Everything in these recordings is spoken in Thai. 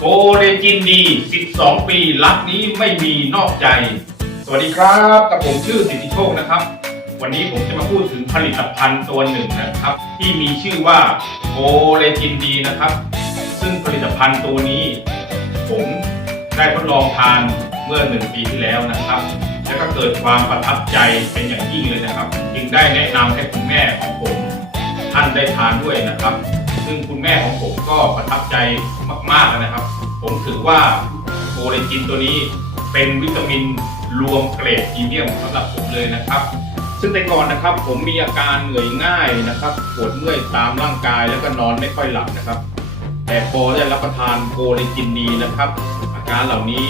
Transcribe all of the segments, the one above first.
โกเลจินดี 12 ปีรักนี้ไม่มีนอกใจ สวัสดีครับกับผมชื่อสิทธิโชคนะครับ วันนี้ผมจะมาพูดถึงผลิตภัณฑ์ตัวหนึ่งนะครับ ที่มีชื่อว่าโกเลจินดีนะครับ ซึ่งผลิตภัณฑ์ตัวนี้ ผมได้ทดลองทานเมื่อหนึ่งปีที่แล้วนะครับ แล้วก็เกิดความประทับใจเป็นอย่างยิ่งเลยนะครับ จึงได้แนะนำให้คุณแม่ของผมท่านได้ทานด้วยนะครับ ซึ่งคุณแม่ของผมก็ประทับใจมาก ๆ นะครับ ผมถือว่าโกเลจินตัวนี้เป็นวิตามินรวมเกรดพรีเมียมสำหรับผมเลยนะครับ ซึ่งแต่ก่อนนะครับผมมีอาการเหนื่อยง่ายนะครับปวดเมื่อยตามร่างกายแล้วก็นอนไม่ค่อยหลับนะครับ แต่พอได้รับประทานโกเลจินดีนะครับ อาการเหล่านี้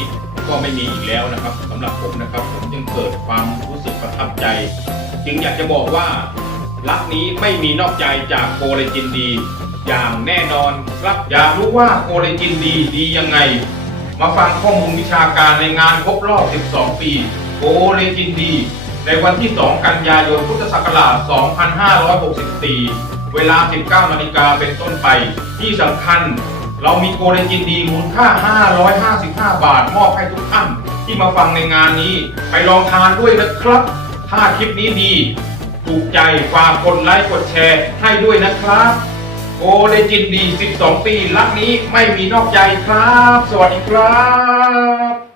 ก็ไม่มีอีกแล้วนะครับสำหรับผมนะครับ ผมจึงเกิดความรู้สึกประทับใจ จึงอยากจะบอกว่ารักนี้ไม่มีนอกใจจากโกเลจินดี อย่างแน่นอนครับอยากรู้ว่าโกเลจินดีดียังไง มาฟังข้อมูลวิชาการในงานครบรอบ 12 ปีโกเลจินดี ในวันที่ 2 กันยายนพุทธศักราช 2564 เวลา 19นาฬิกาเป็นต้นไป ที่สำคัญเรามีโกเลจินดีมูลค่า 555 บาท มอบให้ทุกท่านที่มาฟังในงานนี้ไปลองทานด้วยนะครับ ถ้าคลิปนี้ดี ถูกใจฝากกดไลค์กดแชร์ให้ด้วยนะครับ โกเลจินดี 12 ปีรักนี้ไม่มีนอกใจครับ สวัสดีครับ